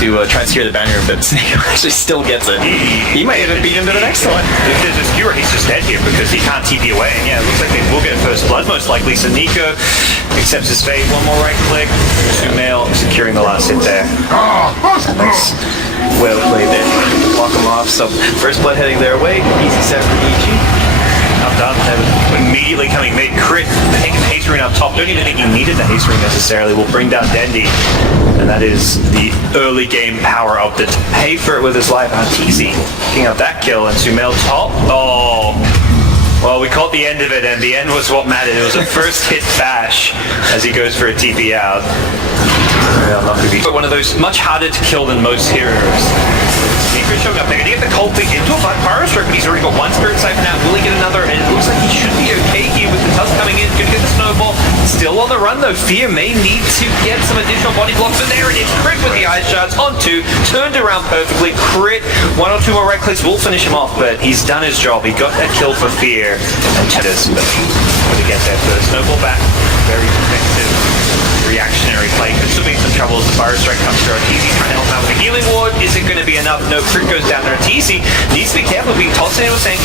to try and secure the boundary room, but Snake actually still gets it. He might even beat him to the next one. If there's a skewer, he's just dead here because he can't TP away. And yeah, it looks like they will get first blood most likely. So Nico accepts his fate. One more right click. Sumail securing the last hit there. Nice. Well played there. Walk him off. So first blood heading their way. Easy set for EG. Not done. Immediately coming mid. Crit taking the haste ring up top. Don't even think he needed the haste ring necessarily. Will bring down Dendi. And that is the early game power up to pay for it with his life. TZ picking up that kill. And Sumail top. Oh. Well, we caught the end of it, and the end was what mattered. It was a first hit bash as he goes for a TP out. But one of those much harder to kill than most heroes. Nico showing up there. Gonna get the cold thing into a fire stroke, but he's already got one spirit siphon out. Will he get another? And it looks like he should be okay here with the tusk coming in. Gonna get the snowball. Still on the run though. Fear may need to get some additional body blocks, but there it is. Crit with the ice shards on two. Turned around perfectly. Crit. One or two more right clicks will finish him off, but he's done his job. He got a kill for Fear. And Cheddars, but to get there first. Snowball back. Very effective. Reactionary play. Could still be in some trouble as the fire strike comes through. TZ trying to help out with the healing ward. Is it going to be enough? No, Crit goes down there. TZ needs to be careful being tossed into a tank.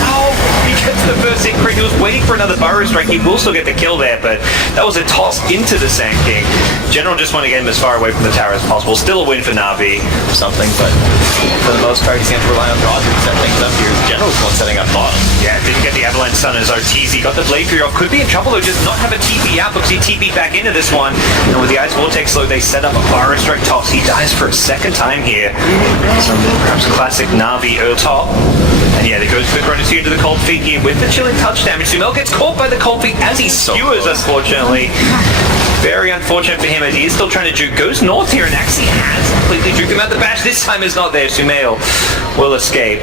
No, he gets the first hit. Crit, he was waiting for another fire strike. He will still get the kill there, but that was a toss into the Sand King. General just want to get him as far away from the tower as possible. Still a win for Navi. Something, but for the most part, he's going to rely on draws to set things up here. General's the one setting up bottom. Yeah, didn't get the Avalanche Sun as our TZ. Got the Blade Fury off. Could be in trouble though, just not have a TP out because he TP'd back into this one. And with the Ice Vortex though, they set up a fire strike toss. He dies for a second time here. Some perhaps classic Navi early top. And yeah, they go for the Chronosphere to the cold feet here with the chilling touch damage. Sumail gets caught by the cold feet as he skewers, unfortunately. Very unfortunate for him as he is still trying to juke. Goes north here and actually has completely juked him out the bash. This time is not there. Sumail will escape.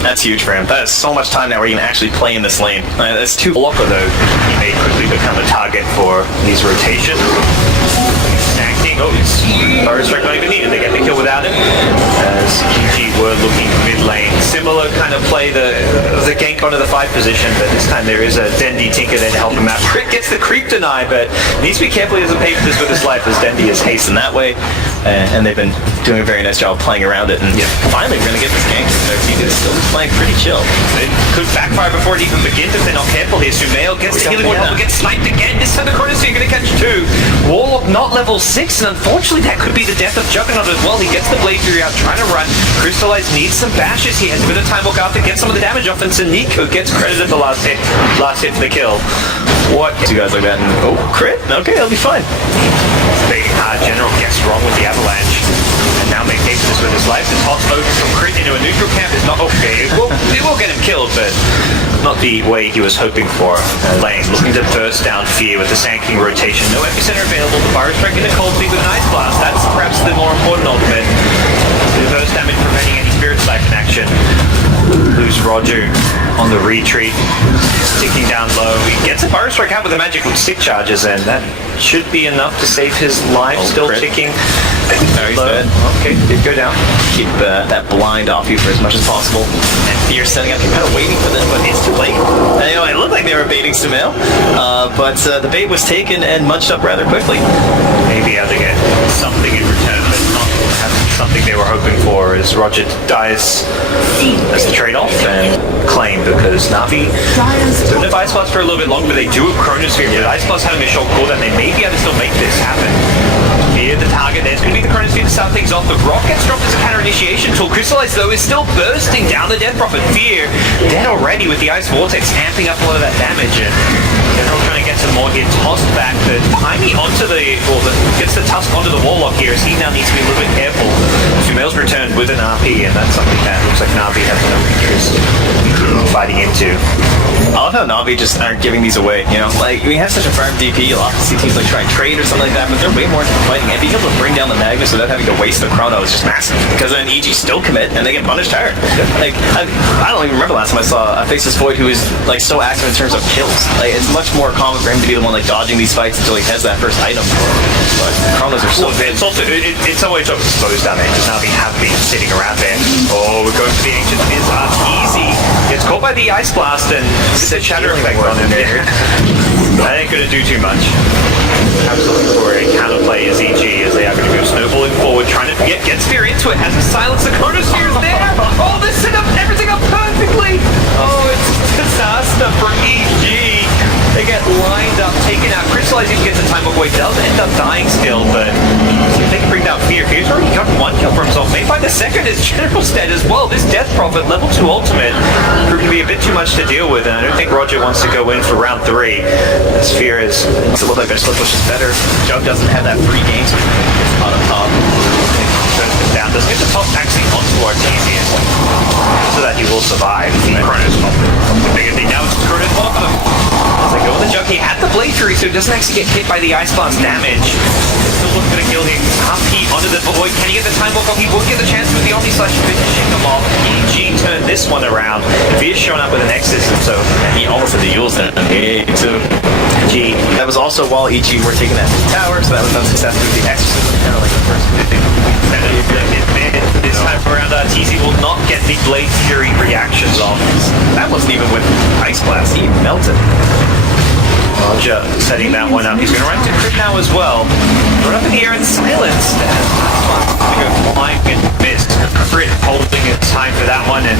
That's huge for him. That is so much time now where he can actually play in this lane. That's too Locker though, he may quickly become a target for these rotations. Snacking. Oh, it's fire strike not even needed. They get the kill without him. As EG were looking mid lane. Similar kind of play, the gank onto the 5 position, but this time there is a Dendi Tinker there to help him out. Crit gets the creep deny, but needs to be careful he doesn't pay for this with his life as Dendi is hasten that way. And they've been doing a very nice job playing around it. And finally we're going to get this gank. He's still playing pretty chill. It could backfire before it even begins if they're not careful here. Sumail gets the healing ward, but gets sniped again. This time the Chronosphere going to catch 2. Warlock not level 6, and unfortunately that could be the death of Juggernaut as well. He gets the Blade Fury out, trying to run. Crystallize needs some bashes. He has a bit of time. Look after, get some of the damage off, and Nico gets credited the last hit for the kill. What? You guys like that? And, oh, crit? Okay, that'll be fine. General gets wrong with the Avalanche. And now make haste this with his life. The toss over from Crit into a neutral camp is not okay. It will get him killed, but not the way he was hoping for. Lane looking to burst down Fear with the Sand King rotation. No epicenter available. The fire strike in a cold feet with an ice blast. That's perhaps the more important ultimate. Reverse damage preventing any spirit siphon action. Lose Roger on the retreat. Ticking down low. He gets a fire strike out with the magical stick charges, and that should be enough to save his life. Still crit. ticking. No, he's dead. Okay, did go down. Keep that blind off you for as much as possible. And Fear setting up, you're kind of waiting for this, but it's too late. And, you know, it looked like they were baiting Sumail, but the bait was taken and munched up rather quickly. Maybe able to get something in return, but not something they were hoping for, as Roger dies as the trade-off and claim, because Navi don't have Ice Blast for a little bit longer, but they do have Chronosphere. But Ice Blast having a short cooldown, they may be able to still make this happen. Here, the target, there's going to be the Chronosphere to start things off. The Rock gets dropped as a counter-initiation tool. Crystallize, though, is still bursting down the Death Prophet. Fear dead already with the Ice Vortex amping up a lot of that damage. And General trying to get some more here, tossed back, but Piney onto gets the tusk onto the Warlock here, as he now needs to be a little bit careful. Sumail's returned with an RP, and that's something that looks like Navi has no interest in fighting into. I love how Navi just aren't giving these away, you know? Like, we have such a farm DP, you'll often see teams like try and trade or something like that, but they're way more into fighting. And being able to bring down the Magnus without having to waste the Chrono is just massive. Because then EG still commit, and they get punished hard. Like, I don't even remember last time I saw a Faceless Void who is, like, so active in terms of kills. Like, it's much more common for him to be the one, like, dodging these fights until he has that first item. But Chronos are so it's also, it's always exposed down there, because Navi have been sitting around there. Oh, we're going for the Ancient Fizz. Easy gets It's caught by the Ice Blast and it's a shatter effect on him. That ain't gonna do too much. Absolutely for a counterplay is EG as they are going to go snowballing forward, trying to get Spear into it. Has a silence. The Chronosphere is there. Oh, they set up everything up perfectly. Oh, it's a disaster for EG. They get lined up, taken out. Crystallize even gets a time away. Does end up dying still, but see if they can bring down Fear. Fear's already got one kill for himself. May find the second is General's dead as well. This Death Prophet, level 2 ultimate, proved to be a bit too much to deal with, and I don't think Roger wants to go in for round 3. As Fear is... It's a little bit better. Slip push is better. Jug doesn't have that free game, so it's on top. Down. Doesn't get the top actually onto Artesian so that he will survive the Chronos top. The bigger thing now is Chronos bottom. As they go with the Jug, he had the Blade Fury, so he doesn't actually get hit by the Ice Blast damage. Still looking to kill him. Half heat onto the void. Can he get the time walk off? He will get the chance with the Omni Slash finishing him off. EG turned this one around. He is showing up with an X system, so He almost had the Yules then. So G. that was also while EG were taking that tower, so that was unsuccessful with the exorcism, kind of like the first thing. This time around, TC will not get the Blade Fury reactions off. That wasn't even with Ice Blast. He melted. Roger setting that one up. He's going to run to crit now as well. Run up in the air and silenced. Go flying and miss. Crit holding its time for that one and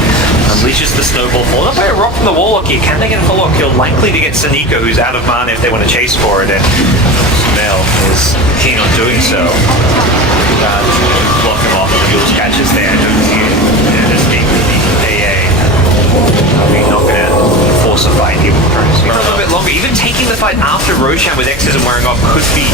unleashes the snowball. Followed up by a rock from the Warlock here. Can they get a follow-up kill? Likely to get Saniko, who's out of mana if they want to chase for it. And Mel is keen on doing so. Block him off. Jules catches there. Don't see it. And just being the AA. We're not going to force a fight here with Chronos. A little bit longer. Even taking the fight after Roshan with X's and wearing off could be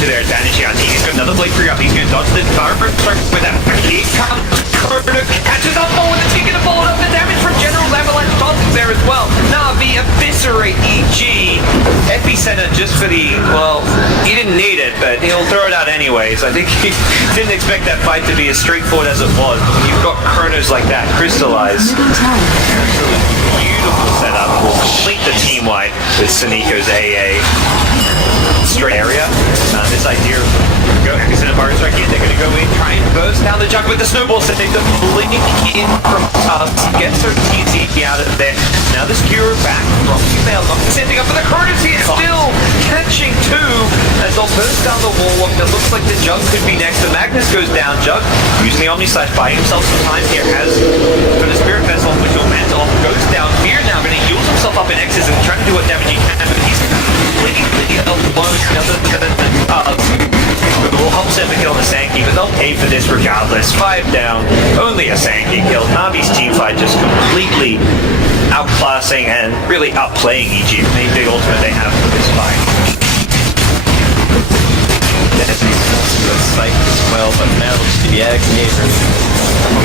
to their advantage here. I think he's got another Blade Fury up. He's going to dodge the Firebird strike with that. He comes. Chrono catches up. Oh, and the ticket to follow up the damage from General's Avalanche Dodging there as well. Navi eviscerate EG. Epicenter just for the, well, he didn't need it, but he'll throw it out anyways. I think he didn't expect that fight to be as straightforward as it was. But when you've got Chronos like that, Crystallize. Absolutely beautiful setup. Will complete the team wipe with Saniko's AA. Straight area. This idea of go Epicenter Fire Strike in, they're going to go in, try and burst down the Jug with the snowball, setting the blink in from gets her TC out of there. Now the skewer back from Female, sending up for the Chronos here, still catching two as they'll burst down the wall. It looks like the Jug could be next. The Magnus goes down. Jug using the Omni Slash, buying himself some time here, has got a Spirit Vessel, which will mantle off, goes down. Fear now going to heal himself up in X's and try to do what damage he can, but he's completely alone. Will help set the kill on the Sankey, but they'll pay for this regardless. 5 down, only a Sankey kill. Navi's teamfight just completely outclassing and really outplaying EG. The big ultimate they have for this fight. Sight as well, but now it's the X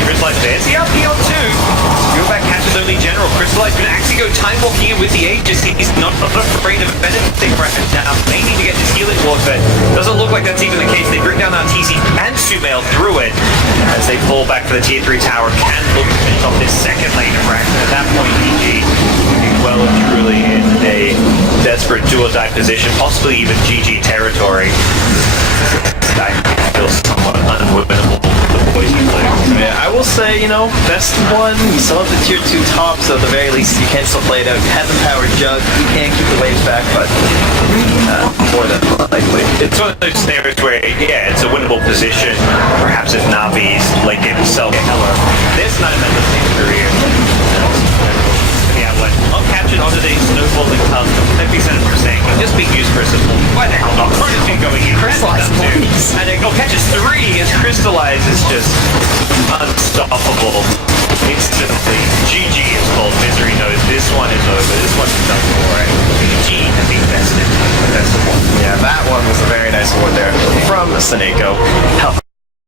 Crystallize there's the RP on 2. Go back, catches only General. Crystallize can actually go time walking in with the Aegis. He's not afraid of anything right now. May need to get his healing ward, but doesn't look like that's even the case. They bring down TC and Sumail through it as they fall back for the tier 3 tower. Can look to finish off this second lane of Rack. At that point, EG well and truly in a desperate do-or-die position, possibly even GG territory. I feel somewhat unwinnable for the boys you play. Yeah, I will say, best one, you still have the tier 2 top, so at the very least you can still play it out. You have the powered Jug, you can keep the waves back, but more than likely. It's one of those scenarios where, yeah, it's a winnable position. Perhaps if Navi's late game himself, however, this not a mental same career. Yeah, when I'll catch it onto the snowballing clouds, Epicenter for saying, just being used for a simple, why the hell not? Chronos been going in, Crystallize too. And then catches 3 as Crystallize is just unstoppable. Instantly. GG is called. Misery knows this one is over. This one is done for it. GG has been bested. That's the one. Yeah, that one was a very nice award there from Saneko.